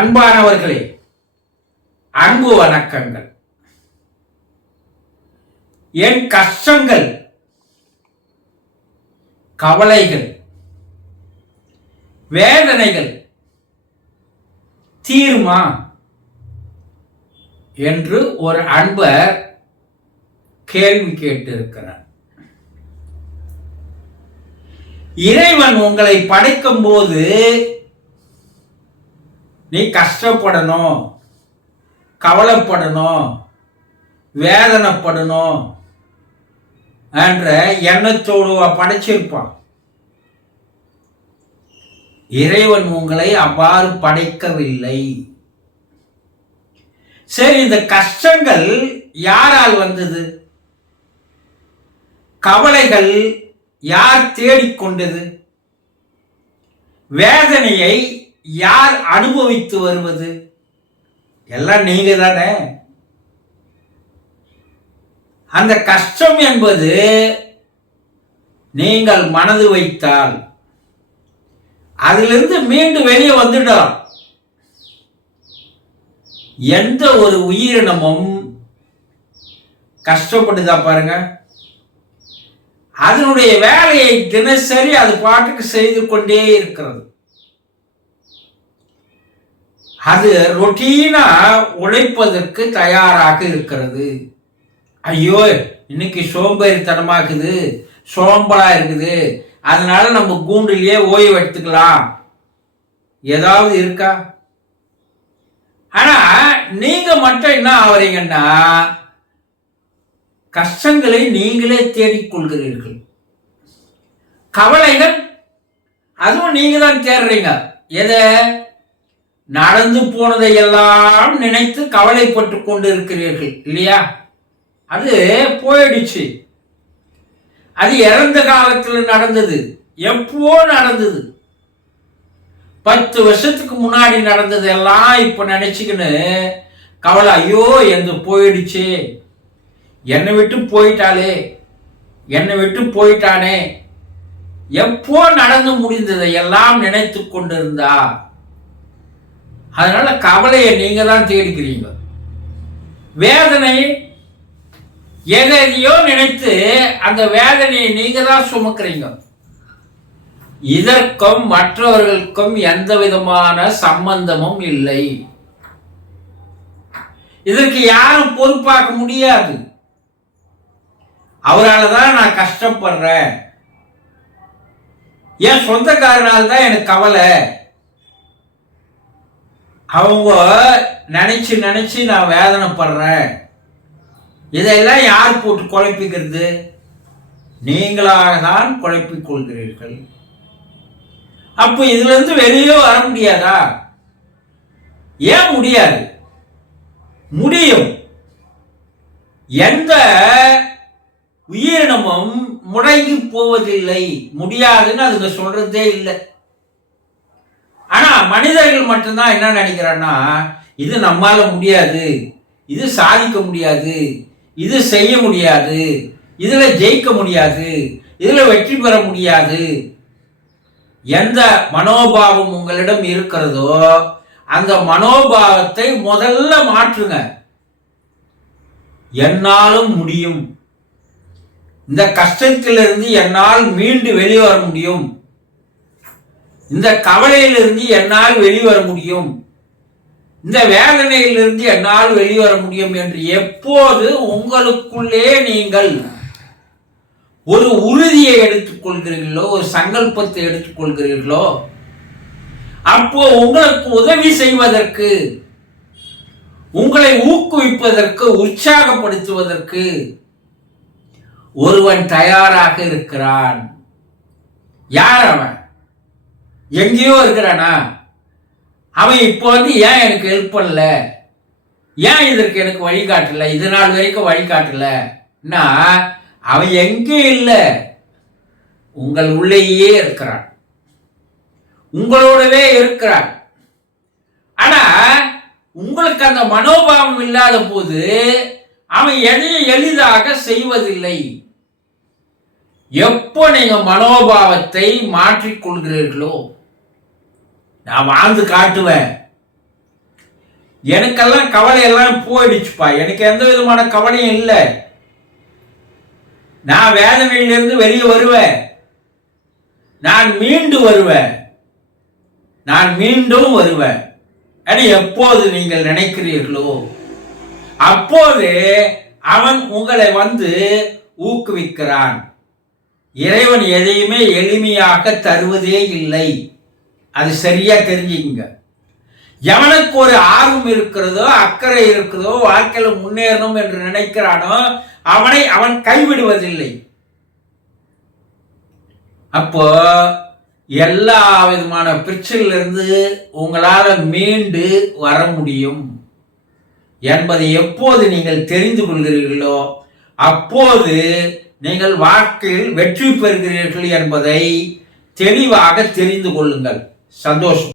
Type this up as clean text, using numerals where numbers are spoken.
அன்பானவர்களே, அன்பு வணக்கங்கள். என் கஷ்டங்கள், கவலைகள், வேதனைகள் தீருமா என்று ஒரு அன்பர் கேள்வி கேட்டிருக்கிறார். இறைவன் உங்களை படைக்கும் போது நீ கஷ்டப்படணும், கவலைப்படணும், வேதனைப்படணும் என்ற எண்ணத்தோடு படைச்சிருப்பான். இறைவன் உங்களை அவ்வாறு படைக்கவில்லை. சரி, இந்த கஷ்டங்கள் யாரால் வந்தது? கவலைகள் யார் தேடிக்கொண்டது? வேதனையை யார் அனுபவித்து வருவது? எல்லாம் நீங்க தானே. அந்த கஷ்டம் என்பது நீங்கள் மனது வைத்தால் அதிலிருந்து மீண்டும் வெளியே வந்துடும். எந்த ஒரு உயிரினமும் கஷ்டப்படுதா பாருங்க. அதனுடைய வேலையை தினசரி அது பாட்டுக்கு செய்து கொண்டே இருக்கிறது. அது ரொட்டீனா உழைப்பதற்கு தயாராக இருக்கிறது. ஐயோ, இன்னைக்கு சோம்பேறித்தனமாக்குது, சோம்பலா இருக்குது, அதனால நம்ம கூண்டிலேயே ஓய்வு எடுத்துக்கலாம், ஏதாவது இருக்கா? ஆனா நீங்க மட்டும் என்ன ஆவறீங்கன்னா, கஷ்டங்களை நீங்களே தேடிக்கொள்கிறீர்கள். கவலைகள் அதுவும் நீங்க தான் தேடுறீங்க. எதை? நடந்து போனதை எல்லாம் நினைத்து கவலைப்பட்டு கொண்டு இருக்கிறீர்கள் இல்லையா? அது போயிடுச்சு. அது இறந்த காலத்தில் நடந்தது. எப்போ நடந்தது? 10 வருஷத்துக்கு முன்னாடி நடந்தது எல்லாம் இப்ப நினைச்சுக்கின்னு கவலை. ஐயோ, என்று போயிடுச்சு, என்னை விட்டு போயிட்டாளே, என்னை விட்டு போயிட்டானே. எப்போ நடந்து முடிந்ததை எல்லாம் நினைத்து கொண்டிருந்தா, அதனால கவலையை நீங்க தான் தேடிக்கிறீங்க. வேதனை எதையோ நினைத்து அந்த வேதனையை நீங்க தான் சுமக்கிறீங்க. இதற்கும் மற்றவர்களுக்கும் எந்த விதமான சம்பந்தமும் இல்லை. இதற்கு யாரும் பொறுப்பாக்க முடியாது. அவரால் தான் நான் கஷ்டப்படுறேன், என் சொந்தக்காரனால் தான் எனக்கு கவலை, அவங்க நினைச்சு நினைச்சு நான் வேதனைப்படுறேன். இதையெல்லாம் யார் போட்டு குழப்பிக்கிறது? நீங்களாக தான் குழப்பிக் கொள்கிறீர்கள். அப்ப இதுல இருந்து வெளியே வர முடியாதா? ஏன் முடியாது? முடியும். எந்த உயிரினமும் முடங்கி போவதில்லை. முடியாதுன்னு அதுங்க சொல்றதே இல்லை. ஆனா மனிதர்கள் மட்டும்தான் என்ன நினைக்கிறான்னா, இது நம்மால முடியாது, இது சாதிக்க முடியாது, இது செய்ய முடியாது, இதுல ஜெயிக்க முடியாது, இதுல வெற்றி பெற முடியாது. எந்த மனோபாவம் உங்களிடம் இருக்கிறதோ அந்த மனோபாவத்தை முதல்ல மாற்றுங்க. என்னாலும் முடியும், இந்த கஷ்டத்திலிருந்து என்னால் மீண்டு வெளியே வர முடியும், இந்த கவலையிலிருந்து என்னால் வெளிவர முடியும், இந்த வேதனையிலிருந்து என்னால் வெளிவர முடியும் என்று எப்போது உங்களுக்குள்ளே நீங்கள் ஒரு உறுதியை எடுத்துக்கொள்கிறீர்களோ, ஒரு சங்கல்பத்தை எடுத்துக்கொள்கிறீர்களோ, அப்போ உங்களுக்கு உதவி செய்வதற்கு, உங்களை ஊக்குவிப்பதற்கு, உற்சாகப்படுத்துவதற்கு ஒருவன் தயாராக இருக்கிறான். யார் அவன்? எங்கேயோ இருக்கிறானா? அவன் இப்போ ஏன் எனக்கு ஹெல்ப் பண்ணல, ஏன் இதற்கு எனக்கு வழிகாட்டல, இது நாள் வரைக்கும் வழிகாட்டலன்னா, அவன் எங்கே இல்லை, உங்கள் உள்ளேயே இருக்கிறான், உங்களோடவே இருக்கிறான். ஆனா உங்களுக்கு அந்த மனோபாவம் இல்லாத போது அவன் எதையும் எளிதாக செய்வதில்லை. எப்போ நீங்க மனோபாவத்தை மாற்றிக்கொள்கிறீர்களோ, நான் வாழ்ந்து காட்டுவேன், எனக்கெல்லாம் கவலை எல்லாம் போயிடுச்சுப்பா, எனக்கு எந்த விதமான கவலையும் இல்லை, நான் வேதனையிலிருந்து வெளியே வருவேன், நான் மீண்டும் வருவேன் అని எப்போது நீங்கள் நினைக்கிறீர்களோ அப்போது அவன் உங்களை ஊக்குவிக்கிறான். இறைவன் எதையுமே எளிமையாக தருவதே இல்லை, அது சரியா தெரிஞ்சுக்குங்க. எவனுக்கு ஒரு ஆர்வம் இருக்கிறதோ, அக்கறை இருக்கிறதோ, வாழ்க்கையில முன்னேறணும் என்று நினைக்கிறானோ அவன் கைவிடுவதில்லை. அப்போ எல்லா விதமான பிரச்சனையிலிருந்து உங்களால மீண்டு வர முடியும் என்பதை எப்போது நீங்கள் தெரிந்து கொள்கிறீர்களோ அப்போது நீங்கள் வாழ்க்கையில் வெற்றி பெறுகிறீர்கள் என்பதை தெளிவாக தெரிந்து கொள்ளுங்கள். சந்தோஷம்.